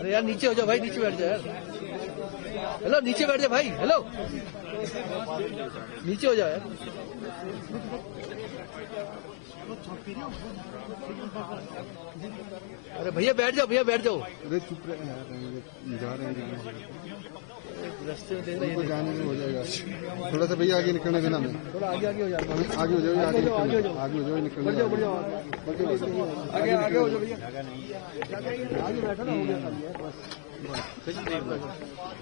अरे यार नीचे हो जाओ भाई, नीचे बैठ जाओ यार। हेलो नीचे बैठ जाओ भाई, हेलो नीचे हो जाओ यार। अरे भैया बैठ जाओ, भैया बैठ जाओ। अरे चुप रहे यार, जा रहे हैं रास्ते में देख रहे हैं, जाने में हो जाएगा। थोड़ा सा भैया आगे निकलने देना, मैं थोड़ा आगे आगे हो जाओ, आगे हो जाओ, आगे हो जाओ, निकलने बढ़ जाओ बढ़ जाओ, आगे आगे हो जाओ भैया, आगे बैठो ना, हो गया खाली है बस।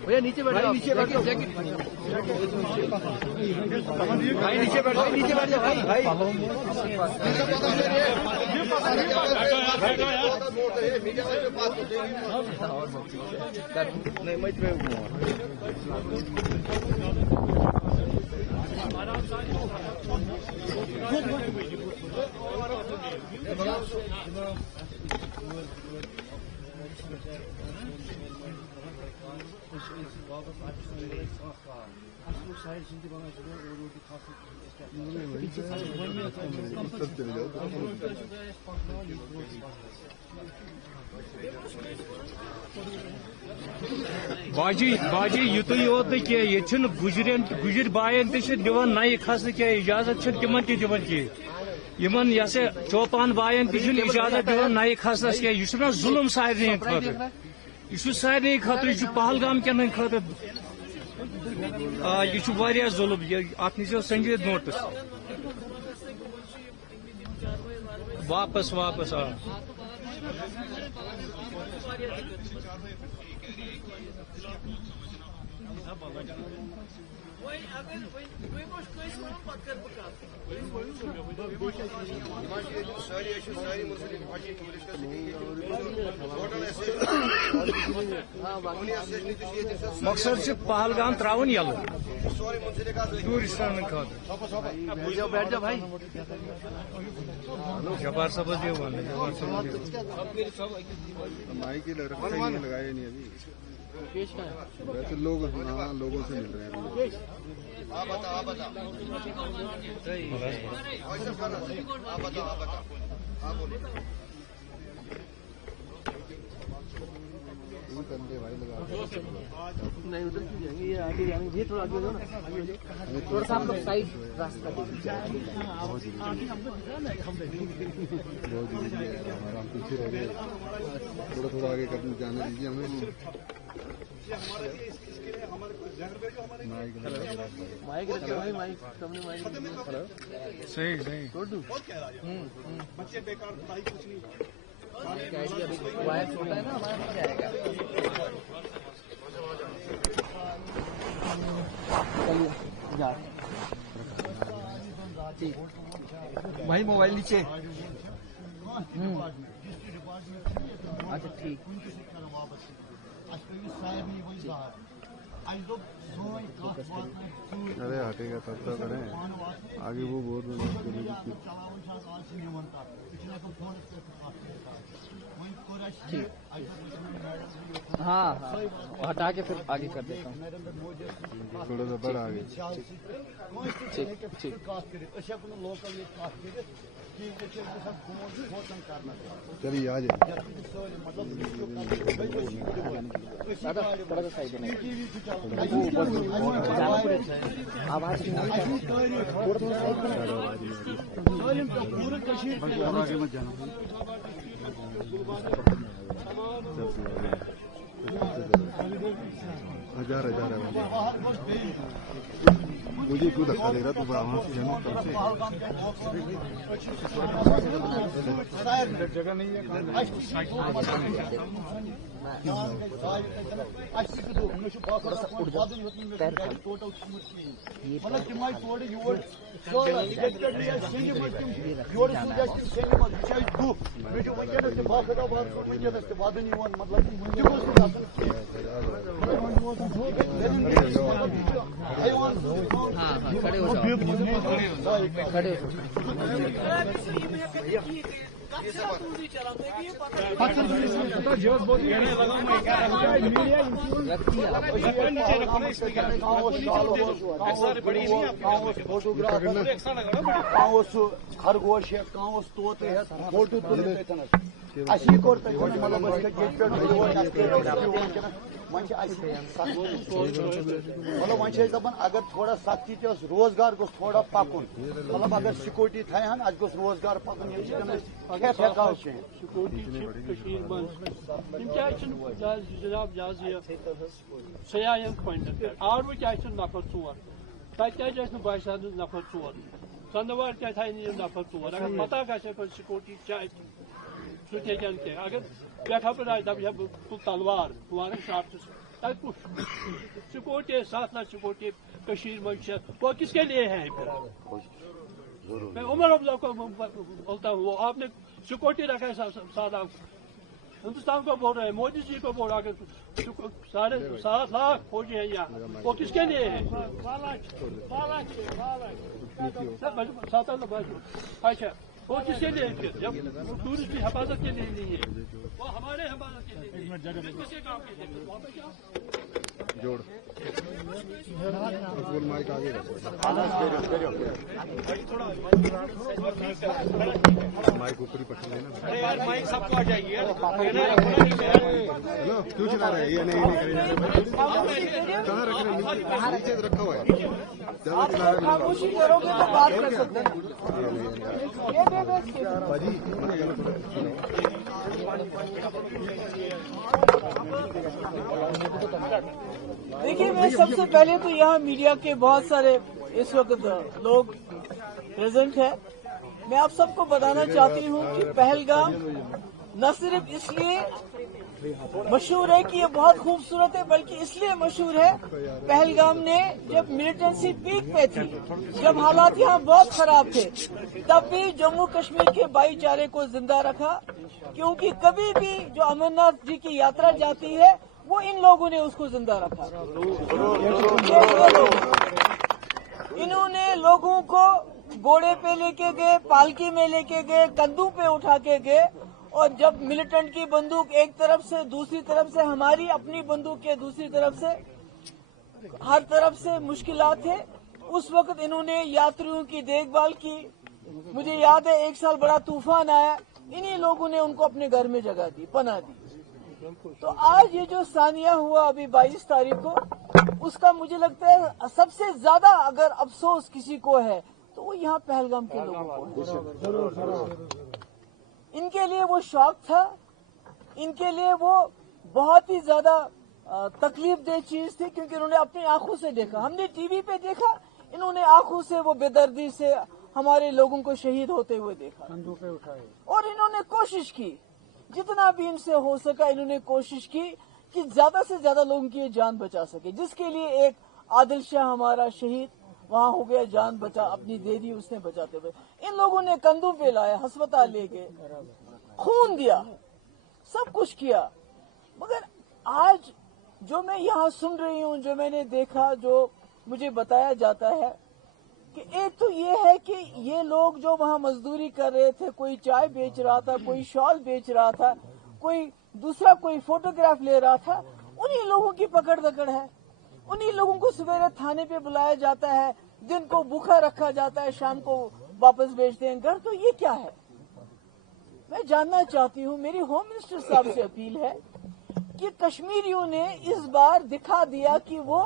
भैया नीचे बैठ जाओ, नीचे बैठ जाओ, भाई नीचे बैठ जाओ, नीचे बैठ जाओ भाई। नहीं मैं बाजी युत योत ये गुजर बायन दिवान नई खसन क्या इजाजत तिमन दिवान कह ये चौपान बायन इजाजत दिवान नई खसनस क्या यह जुलम सारे खतर यह सारे खतर यह पहलगाम कन खतर यह जुलम अत नीचो संजीद नोटिस वापस वापस मकसद से पहलगाम त्रावन यलो टूरिस्टन बैठ जाओ भाई। जबार सबज माइक ही लगाए नहीं अभी, वैसे लोग लोगों से मिल रहे हैं। भाई लगा नहीं उधर क्यों जाएंगे, ये आगे जाएंगे, ये थोड़ा आगे हो जाओ ना, आगे हो जाओ थोड़ा सा, आप लोग साइड रास्ता दीजिए। बहुत जरूरी है हमारा, हम पीछे रह गए, थोड़ा थोड़ा आगे करने जाने दीजिए हमें। माइक रखे भाई, माइक सामने माइक सही सही छोड़ दूं। बच्चे बेकार पढ़ाई कुछ नहीं, वायर छोटा है ना, हमारा नहीं जाएगा। चलिए जा ठीक भाई, मोबाइल नीचे। अच्छा ठीक, अरे हटेगा तब तक करें आगे, वो बहुत ठीक। हाँ हाँ हटा के फिर आगे कर देता हूँ, थोड़ा सा बड़ा आगे। ठीक ठीक। चलिए आ जाए, थोड़ा सा साइड में आवाज हजार हजार मुझे क्यों धक्का दे रहा तू, वहाँ से जाना जगह नहीं है। हाँ खड़े हो जाओ, खड़े हो خرگوش طوطے فوٹو تلن اسی کور مطلب مطلب ون دپان اگر تھوڑا سختی تہ روزگار گوس تھوڑا پکن مطلب اگر سکیورٹی تھاین ات گوس روزگار پکن کھیت ہیکو سکیورٹی جناب سیاح پوائنٹن پہ آروہ کیا نفر ژور تتہ کیا باشا نفر ژور ژندوار کیا تھاین نفر ژور اگر پتہ گژھِ سکیورٹی چاہے سہ ہیکن کی اگر پیٹھا پہ دپ تل تلوار بہ ون شارٹس تک کچھ سکیورٹی 7 لاکھ سکیورٹی مجھ وہ کس کے لیے ہے میں عمر افضل کو بولتا ہوں وہ آپ نے سکیورٹی رکھا ہے 7 لاکھ ہندوستان کو بول رہے ہیں مودی جی کو بول رہا کہ 7.5 لاکھ فوجی ہیں یہاں وہ کس کے لیے ہے اچھا وہ کس کے لیے ہے جب ٹورسٹ کی حفاظت کے لیے نہیں ہے وہ ہمارے حفاظت کے لیے کس کے کام کے لیے جوڑ مائک آگے مائک اوپر ہی پکڑ لینا مائک سب کو آ جائے گی کیوں چلا رہے یہ نہیں کہاں رکھ رہے نیچے رکھا ہوا ہے خاموشی کرو گے تو بات کر سکتے ہیں دیکھیے میں سب سے پہلے تو یہاں میڈیا کے بہت سارے اس وقت لوگ پریزنٹ ہیں میں آپ سب کو بتانا چاہتی ہوں کہ پہلگام نہ صرف اس لیے مشہور ہے کہ یہ بہت خوبصورت ہے بلکہ اس لیے مشہور ہے پہلگام نے جب ملیٹنسی پیک پہ تھی جب حالات یہاں بہت خراب تھے تب بھی جموں کشمیر کے بھائی چارے کو زندہ رکھا کیونکہ کبھی بھی جو امرناتھ جی کی یاترا جاتی ہے وہ ان لوگوں نے اس کو زندہ رکھا انہوں نے لوگوں کو گھوڑے پہ لے کے گئے پالکی میں لے کے گئے کندھوں پہ اٹھا کے گئے اور جب ملیٹنٹ کی بندوق ایک طرف سے دوسری طرف سے ہماری اپنی بندوق کے دوسری طرف سے ہر طرف سے مشکلات تھے اس وقت انہوں نے یاتریوں کی دیکھ بھال کی مجھے یاد ہے 1 سال بڑا طوفان آیا انہی لوگوں نے ان کو اپنے گھر میں جگہ دی پناہ دی تو آج یہ جو ثانیہ ہوا ابھی 22 تاریخ کو اس کا مجھے لگتا ہے سب سے زیادہ اگر افسوس کسی کو ہے تو وہ یہاں پہلگام کے لوگوں کو ان کے لیے وہ شوق تھا ان کے لیے وہ بہت ہی زیادہ تکلیف دہ چیز تھی کیونکہ انہوں نے اپنی آنکھوں سے دیکھا ہم نے ٹی وی پہ دیکھا انہوں نے آنکھوں سے وہ بے دردی سے ہمارے لوگوں کو شہید ہوتے ہوئے دیکھا اور انہوں نے کوشش کی جتنا بھی ان سے ہو سکا انہوں نے کوشش کی کہ زیادہ سے زیادہ لوگوں کی جان بچا سکے جس کے لیے ایک عادل شاہ ہمارا شہید وہاں ہو گیا جان بچا اپنی دے دی اس نے بچاتے ہوئے ان لوگوں نے کندھوں پہ لایا ہسپتال لے گئے خون دیا سب کچھ کیا مگر آج جو میں یہاں سن رہی ہوں جو میں نے دیکھا جو مجھے بتایا جاتا ہے کہ ایک تو یہ ہے کہ یہ لوگ جو وہاں مزدوری کر رہے تھے کوئی چائے بیچ رہا تھا کوئی شال بیچ رہا تھا کوئی دوسرا کوئی فوٹوگراف لے رہا تھا انہی لوگوں کی پکڑ دکڑ ہے انہی لوگوں کو سویرے تھانے پہ بلایا جاتا ہے دن کو بھوکا رکھا جاتا ہے شام کو واپس بھیجتے ہیں گھر تو یہ کیا ہے میں جاننا چاہتی ہوں میری ہوم منسٹر صاحب سے اپیل ہے کہ کشمیریوں نے اس بار دکھا دیا کہ وہ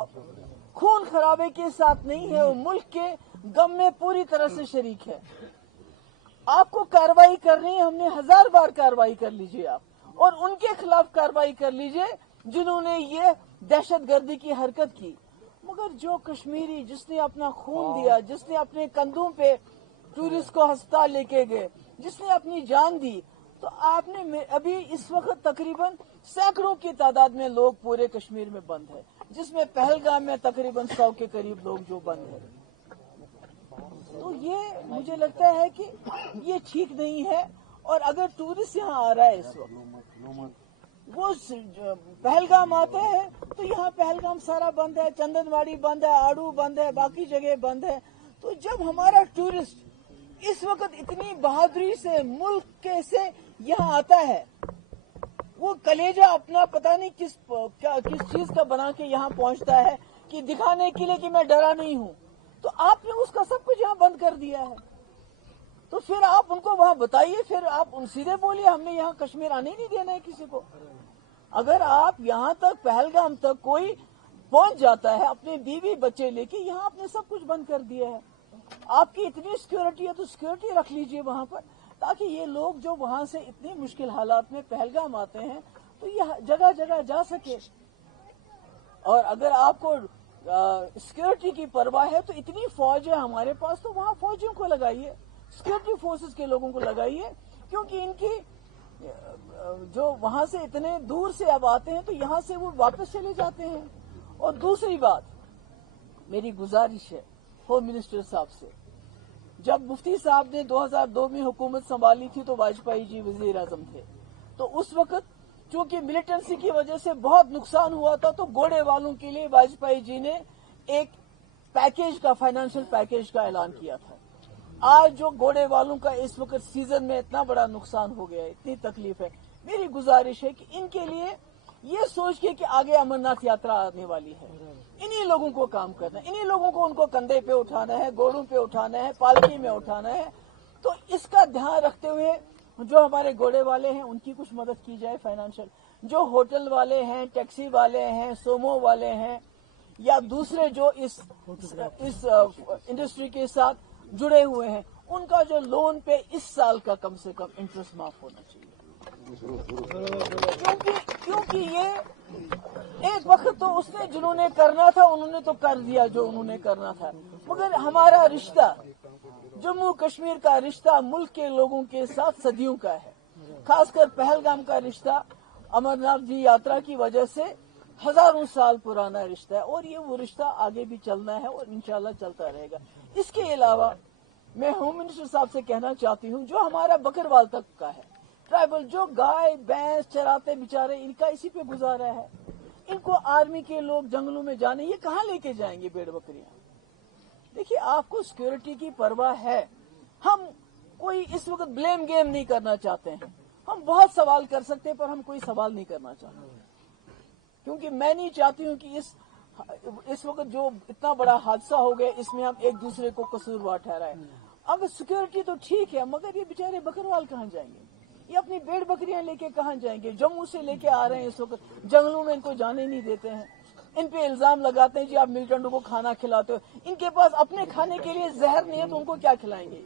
خون خرابے کے ساتھ نہیں ہے وہ ملک کے غم میں پوری طرح سے شریک ہے آپ کو کارروائی کرنی ہے ہم نے 1000 بار کارروائی کر لیجئے آپ اور ان کے خلاف کارروائی کر لیجئے جنہوں نے یہ دہشت گردی کی حرکت کی مگر جو کشمیری جس نے اپنا خون دیا جس نے اپنے کندھوں پہ ٹورسٹ کو ہسپتال لے کے گئے جس نے اپنی جان دی تو آپ نے ابھی اس وقت تقریباً سینکڑوں کی تعداد میں لوگ پورے کشمیر میں بند ہے جس میں پہلگام میں تقریباً 100 کے قریب لوگ جو بند ہے تو یہ مجھے لگتا ہے کہ یہ ٹھیک نہیں ہے اور اگر ٹورسٹ یہاں آ رہا ہے اس وقت وہ پہلگام آتے ہیں تو یہاں پہلگام سارا بند ہے چندن واڑی بند ہے آڑو بند ہے باقی جگہ بند ہے تو جب ہمارا ٹورسٹ इस वक्त इतनी बहादुरी से मुल्क कैसे यहाँ आता है, वो कलेजा अपना पता नहीं किस चीज का बना के यहाँ पहुंचता है कि दिखाने के लिए कि मैं डरा नहीं हूं। तो आपने उसका सब कुछ यहाँ बंद कर दिया है, तो फिर आप उनको वहां बताइए, फिर आप उन सीधे बोलिए हमने यहाँ कश्मीर आने नहीं देना है किसी को। अगर आप यहाँ तक पहलगाम तक कोई पहुंच जाता है अपने बीवी बच्चे लेके, यहाँ आपने सब कुछ बंद कर दिया है। आपकी इतनी सिक्योरिटी है तो सिक्योरिटी रख लीजिए वहां पर, ताकि ये लोग जो वहां से इतनी मुश्किल हालात में पहलगाम आते हैं तो ये जगह जगह जा सके। और अगर आपको सिक्योरिटी की परवाह है तो इतनी फौज है हमारे पास, तो वहां फौजियों को लगाइए, सिक्योरिटी फोर्सेस के लोगों को लगाइए, क्योंकि इनकी जो वहां से इतने दूर से अब आते हैं तो यहां से वो वापस चले जाते हैं। और दूसरी बात, मेरी गुजारिश है होम मिनिस्टर साहब से, जब मुफ्ती साहब ने 2002 में हुकूमत संभाली थी तो वाजपेयी जी वजीर आजम थे, तो उस वक्त चूंकि मिलिटेंसी की वजह से बहुत नुकसान हुआ था, तो घोड़े वालों के लिए वाजपेयी जी ने एक पैकेज का, फाइनेंशियल पैकेज का ऐलान किया था। आज जो घोड़े वालों का इस वक्त सीजन में इतना बड़ा नुकसान हो गया है, इतनी तकलीफ है, मेरी गुजारिश है कि इनके लिए ये सोच के कि आगे अमरनाथ यात्रा आने वाली है, इन्हीं लोगों को काम करना है, इन्हीं लोगों को उनको कंधे पे उठाना है, घोड़ों पे उठाना है, पालकी में उठाना है। तो इसका ध्यान रखते हुए जो हमारे घोड़े वाले हैं उनकी कुछ मदद की जाए फाइनेंशियल, जो होटल वाले हैं, टैक्सी वाले हैं, सोमो वाले हैं, या दूसरे जो इस इंडस्ट्री के साथ जुड़े हुए हैं, उनका जो लोन पे इस साल का कम से कम इंटरेस्ट माफ होना चाहिए। क्योंकि ये एक वक्त तो उसने जिन्होंने करना था उन्होंने तो कर दिया जो उन्होंने करना था, मगर हमारा रिश्ता, जम्मू कश्मीर का रिश्ता मुल्क के लोगों के साथ सदियों का है। खासकर पहलगाम का रिश्ता अमरनाथ जी यात्रा की वजह से हजारों साल पुराना रिश्ता है, और ये वो रिश्ता आगे भी चलना है और इंशाल्लाह चलता रहेगा। इसके अलावा मैं होम मिनिस्टर साहब से कहना चाहती हूँ, जो हमारा बकरवाल तक का है, ट्राइबल जो गाय भैंस चराते बेचारे, इनका इसी पे गुजारा है, इनको आर्मी के लोग जंगलों में जाने, ये कहाँ लेके जाएंगे भेड़ बकरियां? देखिए, आपको सिक्योरिटी की परवाह है, हम कोई इस वक्त ब्लेम गेम नहीं करना चाहते हैं। हम बहुत सवाल कर सकते हैं पर हम कोई सवाल नहीं करना चाहते, क्योंकि मैं नहीं चाहती हूँ कि इस वक्त जो इतना बड़ा हादसा हो गया इसमें हम एक दूसरे को कसूरवार ठहराएं। अब सिक्योरिटी तो ठीक है, मगर ये बेचारे बकरवाल कहाँ जाएंगे? ये अपनी भेड़ बकरियां लेके कहाँ जाएंगे? जम्मू से लेके आ रहे हैं, इस वक्त जंगलों में इनको जाने नहीं देते हैं। इन पे इल्जाम लगाते हैं जी आप मिलिटेंटों को खाना खिलाते हो, इनके पास अपने खाने के लिए जहर नहीं है तो उनको क्या खिलाएंगे?